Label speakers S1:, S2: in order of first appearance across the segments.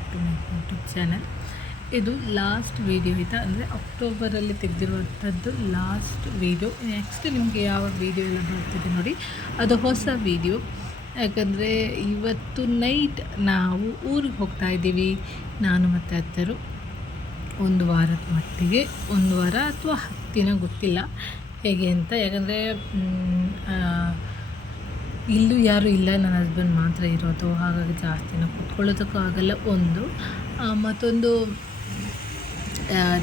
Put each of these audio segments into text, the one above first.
S1: Back to my YouTube channel ಇದು last video ಆಯಿತಾ? ಅಂದರೆ ಅಕ್ಟೋಬರಲ್ಲಿ ತೆಗೆದಿರುವಂಥದ್ದು ಲಾಸ್ಟ್ ವೀಡಿಯೋ ನೆಕ್ಸ್ಟ್ ನಿಮಗೆ ಯಾವ ವೀಡಿಯೋ ಎಲ್ಲ ಬರ್ತಿದೆ ನೋಡಿ. ಅದು ಹೊಸ ವೀಡಿಯೋ ಯಾಕಂದರೆ ಇವತ್ತು ನೈಟ್ ನಾವು ಊರಿಗೆ ಹೋಗ್ತಾ ಇದ್ದೀವಿ. ನಾನು ಮತ್ತು ಅತ್ತರು. ಒಂದು ವಾರದ ಮಟ್ಟಿಗೆ. ಒಂದು ವಾರ ಅಥವಾ ಹತ್ತು ದಿನ ಗೊತ್ತಿಲ್ಲ. ಹೇಗೆ ಅಂತ? ಯಾಕಂದರೆ ಇಲ್ಲೂ ಯಾರೂ ಇಲ್ಲ, ನನ್ನ ಹಸ್ಬೆಂಡ್ ಮಾತ್ರ ಇರೋದು. ಹಾಗಾಗಿ ಜಾಸ್ತಿ ನಾವು ಕೂತ್ಕೊಳ್ಳೋದಕ್ಕೂ ಆಗಲ್ಲ ಒಂದು. ಮತ್ತೊಂದು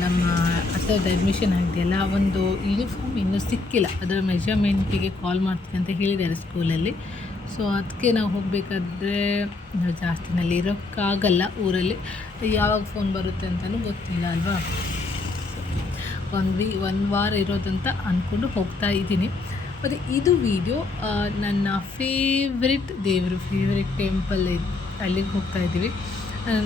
S1: ನಮ್ಮ ಅತ್ತದ ಅಡ್ಮಿಷನ್ ಆಗಿದೆಯಲ್ಲ, ಒಂದು ಯೂನಿಫಾರ್ಮ್ ಇನ್ನೂ ಸಿಕ್ಕಿಲ್ಲ. ಅದರ ಮೆಜರ್ಮೆಂಟಿಗೆ ಕಾಲ್ ಮಾಡ್ತೀನಿ ಅಂತ ಹೇಳಿದ್ದಾರೆ ಸ್ಕೂಲಲ್ಲಿ ಸೊ ಅದಕ್ಕೆ ನಾವು ಹೋಗಬೇಕಾದ್ರೆ ನಾವು ಜಾಸ್ತಿ ದಿನ ಇರೋಕ್ಕಾಗಲ್ಲ ಊರಲ್ಲಿ. ಯಾವಾಗ ಫೋನ್ ಬರುತ್ತೆ ಅಂತಲೂ ಗೊತ್ತಿಲ್ಲ ಅಲ್ವಾ? ಒಂದು ವೀ, ಒಂದು ವಾರ ಇರೋದಂತ ಅಂದ್ಕೊಂಡು ಹೋಗ್ತಾ ಇದ್ದೀನಿ. ಮತ್ತು ಇದು ವಿಡಿಯೋ ನನ್ನ ಫೇವ್ರೆಟ್ ದೇವರು ಫೇವ್ರೆಟ್ ಟೆಂಪಲ್ ಅಲ್ಲಿಗೆ ಹೋಗ್ತಾ ಇದ್ದೀವಿ.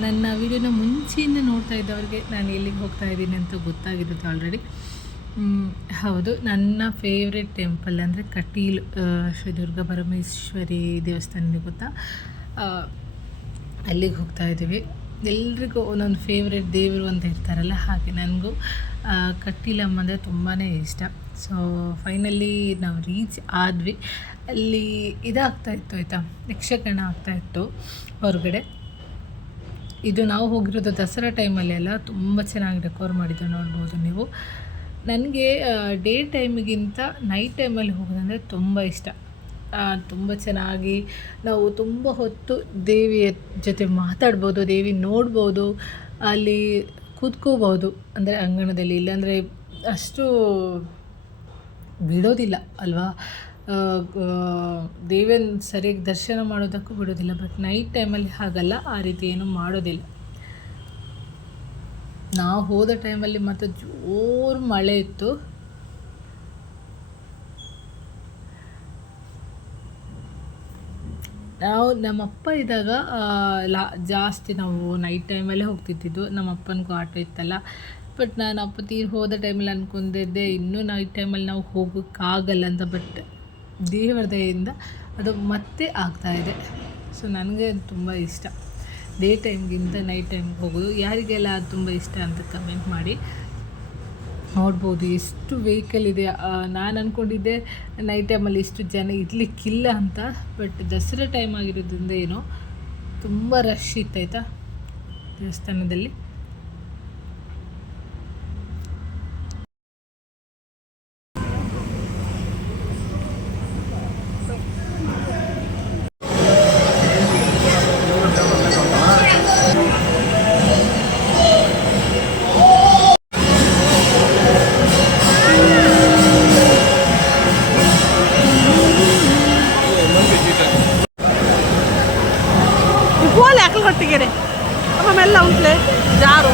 S1: ನನ್ನ ವಿಡಿಯೋನ ಮುಂಚೆಯಿಂದ ನೋಡ್ತಾ ಇದ್ದವ್ರಿಗೆ ನಾನು ಎಲ್ಲಿಗೆ ಹೋಗ್ತಾ ಇದ್ದೀನಿ ಅಂತ ಗೊತ್ತಾಗಿರುತ್ತೆ ಆಲ್ರೆಡಿ ಹೌದು, ನನ್ನ ಫೇವ್ರೆಟ್ ಟೆಂಪಲ್ ಅಂದರೆ ಕಟೀಲ್ ಶ್ರೀ ದುರ್ಗಾ ಪರಮೇಶ್ವರಿ ದೇವಸ್ಥಾನ ಗೊತ್ತಾ? ಅಲ್ಲಿಗೆ ಹೋಗ್ತಾ ಇದ್ದೀವಿ. ಎಲ್ರಿಗೂ ಒಂದೊಂದು ಫೇವ್ರೆಟ್ ದೇವರು ಅಂತ ಇರ್ತಾರಲ್ಲ ಹಾಗೆ ನನಗೂ ಕಟ್ಟಿಲಮ್ಮ ಅಂದರೆ ತುಂಬಾ ಇಷ್ಟ. ಸೊ ಫೈನಲಿ ನಾವು ರೀಚ್ ಆದ್ವಿ. ಅಲ್ಲಿ ಇದಾಗ್ತಾ ಇತ್ತು ಆಯಿತಾ? ಯಕ್ಷಗಾನ ಆಗ್ತಾ ಇತ್ತು ಹೊರಗಡೆ. ಇದು ನಾವು ಹೋಗಿರೋದು ದಸರಾ ಟೈಮಲ್ಲಿ ಎಲ್ಲ ತುಂಬ ಚೆನ್ನಾಗಿ ಡೆಕೋರ್ ಮಾಡಿದ್ದು ನೋಡ್ಬೋದು ನೀವು. ನನಗೆ ಡೇ ಟೈಮಿಗಿಂತ ನೈಟ್ ಟೈಮಲ್ಲಿ ಹೋಗೋದಂದರೆ ತುಂಬ ಇಷ್ಟ. ತುಂಬ ಚೆನ್ನಾಗಿ ನಾವು ತುಂಬ ಹೊತ್ತು ದೇವಿಯ ಜೊತೆ ಮಾತಾಡ್ಬೋದು, ದೇವಿ ನೋಡ್ಬೋದು, ಅಲ್ಲಿ ಕೂತ್ಕೋಬೋದು. ಅಂದರೆ ಅಂಗಣದಲ್ಲಿ, ಇಲ್ಲಾಂದರೆ ಅಷ್ಟು ಬಿಡೋದಿಲ್ಲ ಅಲ್ವಾ? ಗ- ಸರಿಯಾಗಿ ದರ್ಶನ ಮಾಡೋದಕ್ಕೂ ಬಿಡೋದಿಲ್ಲ, ಬಟ್ ನೈಟ್ ಟೈಮಲ್ಲಿ ಹಾಗಲ್ಲ, ಆ ರೀತಿ ಏನು ಮಾಡೋದಿಲ್ಲ. ನಾವು ಹೋದ ಟೈಮಲ್ಲಿ ಮತ್ತು ಜೋರು ಮಳೆ ಇತ್ತು. ನಾವು ನಮ್ಮಪ್ಪ ಇದ್ದಾಗ ಲಾ, ಜಾಸ್ತಿ ನಾವು ನೈಟ್ ಟೈಮಲ್ಲೇ ಹೋಗ್ತಿದ್ದಿದ್ದು. ನಮ್ಮಪ್ಪನಿಗೂ ಆಟೋ ಇತ್ತಲ್ಲ. ಬಟ್ ನಾನು ಅಪ್ಪ ತೀರ್ ಹೋದ ಟೈಮಲ್ಲಿ ಅಂದ್ಕೊಂಡಿದ್ದೆ ಇನ್ನೂ ನೈಟ್ ಟೈಮಲ್ಲಿ ನಾವು ಹೋಗೋಕ್ಕಾಗಲ್ಲ ಅಂತ ಬಟ್ ದೇವರ ದಯೆಯಿಂದ ಅದು ಮತ್ತೆ ಆಗ್ತಾ ಇದೆ. ಸೊ ನನಗೆ ತುಂಬ ಇಷ್ಟ. ಡೇ ಟೈಮ್ಗಿಂತ ನೈಟ್ ಟೈಮ್ಗೆ ಹೋಗೋದು. ಯಾರಿಗೆಲ್ಲ ಅದು ತುಂಬ ಇಷ್ಟ ಅಂತ ಕಮೆಂಟ್ ಮಾಡಿ. ನೋಡ್ಬೋದು, ಎಷ್ಟು ವೆಹಿಕಲ್ ಇದೆ. ನಾನು ಅಂದ್ಕೊಂಡಿದ್ದೆ ನೈಟ್ ಟೈಮಲ್ಲಿ ಇಷ್ಟು ಜನ ಇರಲಿಕ್ಕಿಲ್ಲ ಅಂತ ಬಟ್ ದಸರಾ ಟೈಮ್ ಆಗಿರೋದ್ರಿಂದ ಏನೋ ತುಂಬ ರಶ್ ಇತ್ತಾಯ್ತಾ ದೇವಸ್ಥಾನದಲ್ಲಿ.
S2: ಒಟ್ಟಿಗೆ ಅಮ್ಮ ಎಲ್ಲ ಉಂಟ್ಲೆ ಜಾರು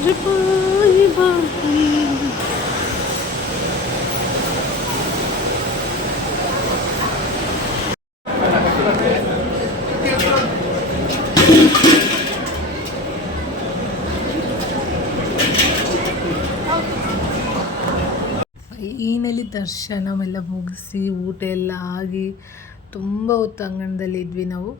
S1: नजर ದರ್ಶನವೆಲ್ಲ ಮುಗಿಸಿ ಊಟ ಎಲ್ಲ ಆಗಿ ತುಂಬ ಹೊತ್ತು ಅಂಗಣದಲ್ಲಿ ಇದ್ವಿ ನಾವು.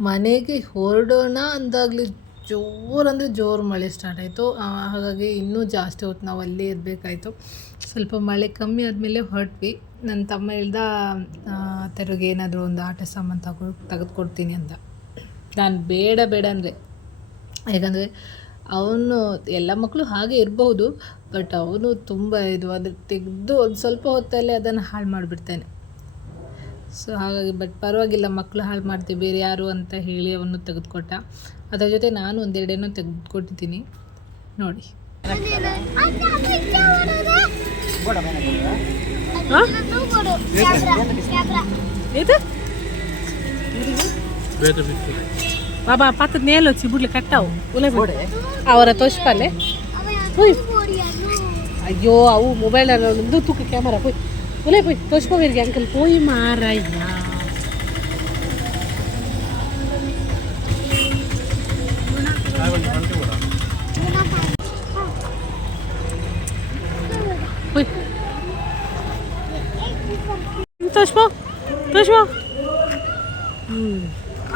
S1: ಮನೆಗೆ ಹೊರಡೋಣ ಅಂದಾಗಲಿ ಜೋರು ಅಂದರೆ ಜೋರು ಮಳೆ ಸ್ಟಾರ್ಟ್ ಆಯಿತು. ಹಾಗಾಗಿ ಇನ್ನೂ ಜಾಸ್ತಿ ಹೊತ್ತು ನಾವು ಅಲ್ಲೇ ಇರಬೇಕಾಯ್ತು. ಸ್ವಲ್ಪ ಮಳೆ ಕಮ್ಮಿ ಆದಮೇಲೆ ಹೊರಟ್ವಿ. ನನ್ನ ತಮ್ಮ ಹೇಳ್ದ ತೆರಿಗೆ ಏನಾದರೂ ಒಂದು ಆಟ ಸಾಮಾನು ತಗೊ, ತೆಗೆದುಕೊಡ್ತೀನಿ ಅಂತ. ನಾನು ಬೇಡ ಬೇಡ ಅಂದರೆ. ಯಾಕಂದರೆ ಅವನು, ಎಲ್ಲ ಮಕ್ಕಳು ಹಾಗೆ ಇರಬಹುದು ಬಟ್ ಅವನು ತುಂಬ ಇದು ಅದು ತೆಗೆದು ಒಂದು ಸ್ವಲ್ಪ ಹೊತ್ತಲ್ಲೇ ಅದನ್ನು ಹಾಳು ಮಾಡಿಬಿಡ್ತಾನೆ. ಸೊ ಹಾಗಾಗಿ ಬಟ್ ಪರವಾಗಿಲ್ಲ ಮಕ್ಕಳು ಹಾಳು ಮಾಡ್ತೀವಿ ಬೇರೆ ಯಾರು ಅಂತ ಹೇಳಿ ಅವನು ತೆಗೆದುಕೊಟ್ಟ. ಅದರ ಜೊತೆ ನಾನು ಒಂದೆರಡೇನೋ ತೆಗೆದುಕೊಟ್ಟಿದ್ದೀನಿ. ನೋಡಿ.
S2: ಬಾಬಾ ಪಾತ್ರದ ನೇಲು ಹಚ್ಚಿ ಬಿಡ್ಲಿ ಕಟ್ಟಾವು. ಉಲೆ ಅವರ ತೋಷ್ಪಾಲೆ. ಅಯ್ಯೋ ಅವು ಮೊಬೈಲ್ ಅಲ್ಲಿ ತೂಕ ಕ್ಯಾಮರಾ ಹೋಯ್ತು ഉലേ പോയി തോഷിപ്പോ വരിക അങ്കിൾ പോയി മാറായി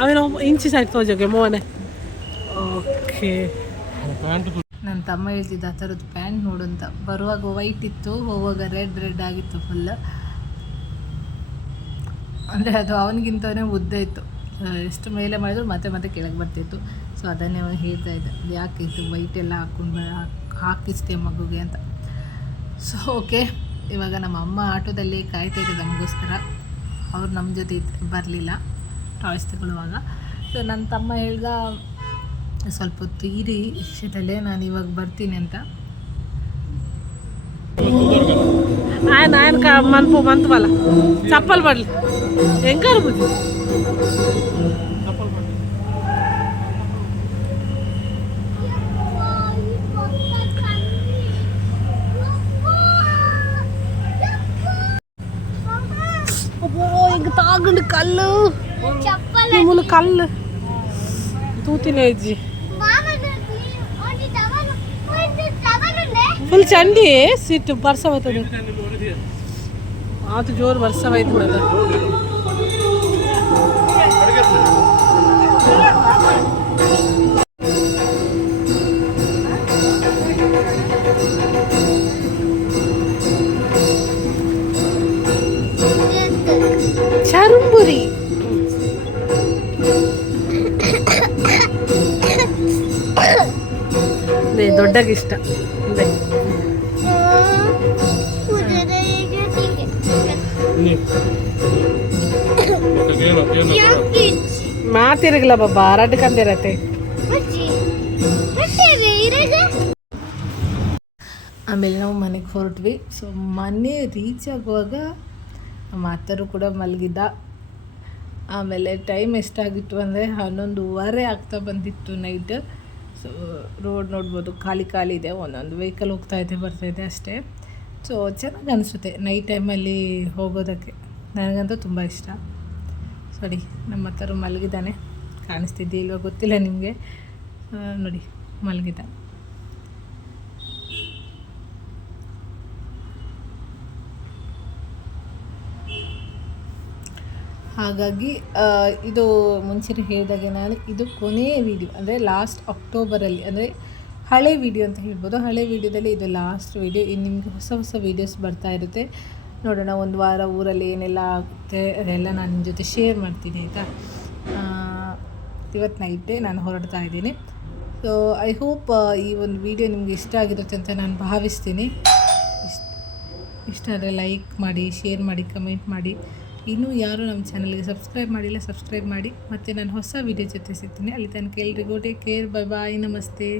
S2: അവനോ ഇഞ്ചി സാരി തോജോക്കെ മോനെ ഓക്കെ
S1: ನನ್ನ ತಮ್ಮ ಹೇಳ್ತಿದ್ದ ಆ ಥರದ್ದು ಪ್ಯಾಂಟ್ ನೋಡು ಅಂತ ಬರುವಾಗ ವೈಟ್ ಇತ್ತು, ಹೋಗುವಾಗ ರೆಡ್ ರೆಡ್ ಆಗಿತ್ತು ಫುಲ್ ಅಂದರೆ ಅದು ಅವನಿಗಿಂತವೇ ಉದ್ದ ಇತ್ತು. ಎಷ್ಟು ಮೇಲೆ ಮಾಡಿದ್ರು ಮತ್ತೆ ಮತ್ತೆ ಕೆಳಗೆ ಬರ್ತಿತ್ತು. ಸೊ ಅದನ್ನೇ ಅವನು ಹೇಳ್ತಾ ಇದ್ದ. "ಇದು ಯಾಕೆ ಇದು ವೈಟ್ ಎಲ್ಲ ಹಾಕೊಂಡು ಬ ಹಾಕಿಸ್ತೆ ಮಗುಗೆ ಅಂತ. ಸೊ ಓಕೆ ಇವಾಗ ನಮ್ಮ ಅಮ್ಮ ಆಟೋದಲ್ಲಿ ಕಾಯ್ತಾ ಇದ್ದೆ ನಮಗೋಸ್ಕರ. ಅವ್ರು ನಮ್ಮ ಜೊತೆ ಬರಲಿಲ್ಲ. ಟಾಯ್ಸ್ ತಗೊಳ್ಳುವಾಗ. ಸೊ ನನ್ನ ತಮ್ಮ ಹೇಳ್ದ ಸ್ವಲ್ಪ ಹೊತ್ತು ಇರಿ ವಿಷಯದಲ್ಲೇ ನಾನು ಇವಾಗ ಬರ್ತೀನಿ ಅಂತ
S2: ఆయన ఆయన కా- మనపు మంతు వాళ్ళ చప్పలు పడలే ఏం కాదు బుద్ధి అబ్బో ఇంక తాగండి కళ్ళు నిమ్ములు కళ్ళు తూతినేజీ ಫುಲ್ ಚಂಡಿ ಸೀಟ್ ಬರ್ಸವತ್ತದ ಆತು ಜೋರು ಬರ್ಸವೈತು ಬಿಡದ ಚರುಂಬುರಿ ಇದೆ ದೊಡ್ಡಗಿಷ್ಟ ಮಾತಿರಗಿಲ್ಲ ಬಾಬಾ ರಡ್ಕಂದಿರತ್ತೆ
S1: ಆಮೇಲೆ ನಾವು ಮನೆಗೆ ಹೊರಟ್ವಿ. ಸೊ ಮನೆ ರೀಚ್ ಆಗುವಾಗ ನಮ್ಮ ಅತ್ತರು ಕೂಡ ಮಲಗಿದ್ದ. ಆಮೇಲೆ ಟೈಮ್ ಎಷ್ಟಾಗಿತ್ತು ಅಂದರೆ ಹನ್ನೊಂದುವರೆ ಆಗ್ತಾ ಬಂದಿತ್ತು ನೈಟ್ ಸೊ ರೋಡ್ ನೋಡ್ಬೋದು, ಖಾಲಿ ಖಾಲಿ ಇದೆ. ಒಂದೊಂದು ವೆಹಿಕಲ್ ಹೋಗ್ತಾ ಇದೆ, ಬರ್ತಾ ಇದೆ ಅಷ್ಟೇ. ಸೊ ಚೆನ್ನಾಗಿ ಅನಿಸುತ್ತೆ ನೈಟ್ ಟೈಮಲ್ಲಿ ಹೋಗೋದಕ್ಕೆ. ನನಗಂತೂ ತುಂಬ ಇಷ್ಟ. ಸಾರಿ, ನಮ್ಮ ಹತ್ರ ಮಲಗಿದ್ದಾನೆ. ಕಾಣಿಸ್ತಿದ್ದೆ ಇಲ್ವಾ ಗೊತ್ತಿಲ್ಲ ನಿಮಗೆ. ನೋಡಿ ಮಲಗಿದ್ದ ಹಾಗಾಗಿ ಇದು ಮುಂಚೆನೇ ಹೇಳಿದಾಗೆ ನಾನು ಇದು ಕೊನೆಯ ವಿಡಿಯೋ ಅಂದರೆ ಲಾಸ್ಟ್ ಅಕ್ಟೋಬರಲ್ಲಿ ಅಂದರೆ ಹಳೆ ವಿಡಿಯೋ ಅಂತ ಹೇಳ್ಬೋದು. ಹಳೆ ವಿಡಿಯೋದಲ್ಲಿ ಇದು ಲಾಸ್ಟ್ ವಿಡಿಯೋ ಇನ್ನು ನಿಮಗೆ ಹೊಸ ಹೊಸ ವೀಡಿಯೋಸ್ ಬರ್ತಾ ಇರುತ್ತೆ. ನೋಡೋಣ, ಒಂದು ವಾರ ಊರಲ್ಲಿ ಏನೆಲ್ಲ ಆಗುತ್ತೆ, ಅದೆಲ್ಲ ನಾನು ನಿಮ್ಮ ಜೊತೆ ಶೇರ್ ಮಾಡ್ತೀನಿ ಆಯಿತಾ? ಇವತ್ತು ನೈಟೇ ನಾನು ಹೊರಡ್ತಾ ಇದ್ದೀನಿ. ಸೊ ಐ ಹೋಪ್ ಈ ಒಂದು ವಿಡಿಯೋ ನಿಮಗೆ ಇಷ್ಟ ಆಗಿರುತ್ತೆ ಅಂತ ನಾನು ಭಾವಿಸ್ತೀನಿ. ಇಷ್ಟ ಇಷ್ಟ ಆದರೆ ಲೈಕ್ ಮಾಡಿ ಶೇರ್ ಮಾಡಿ ಕಮೆಂಟ್ ಮಾಡಿ. ಇನ್ನೂ ಯಾರೂ ನಮ್ಮ ಚಾನಲ್ಗೆ ಸಬ್ಸ್ಕ್ರೈಬ್ ಮಾಡಿಲ್ಲ ಸಬ್ಸ್ಕ್ರೈಬ್ ಮಾಡಿ. ಮತ್ತು ನಾನು ಹೊಸ ವಿಡಿಯೋ ಜೊತೆ ಸಿಗ್ತೀನಿ. ಅಲ್ಲಿ ತನಕ ಎಲ್ರಿಗೂ ಟೇಕ್ ಕೇರ್ ಬೈ ಬಾಯ್ ನಮಸ್ತೆ.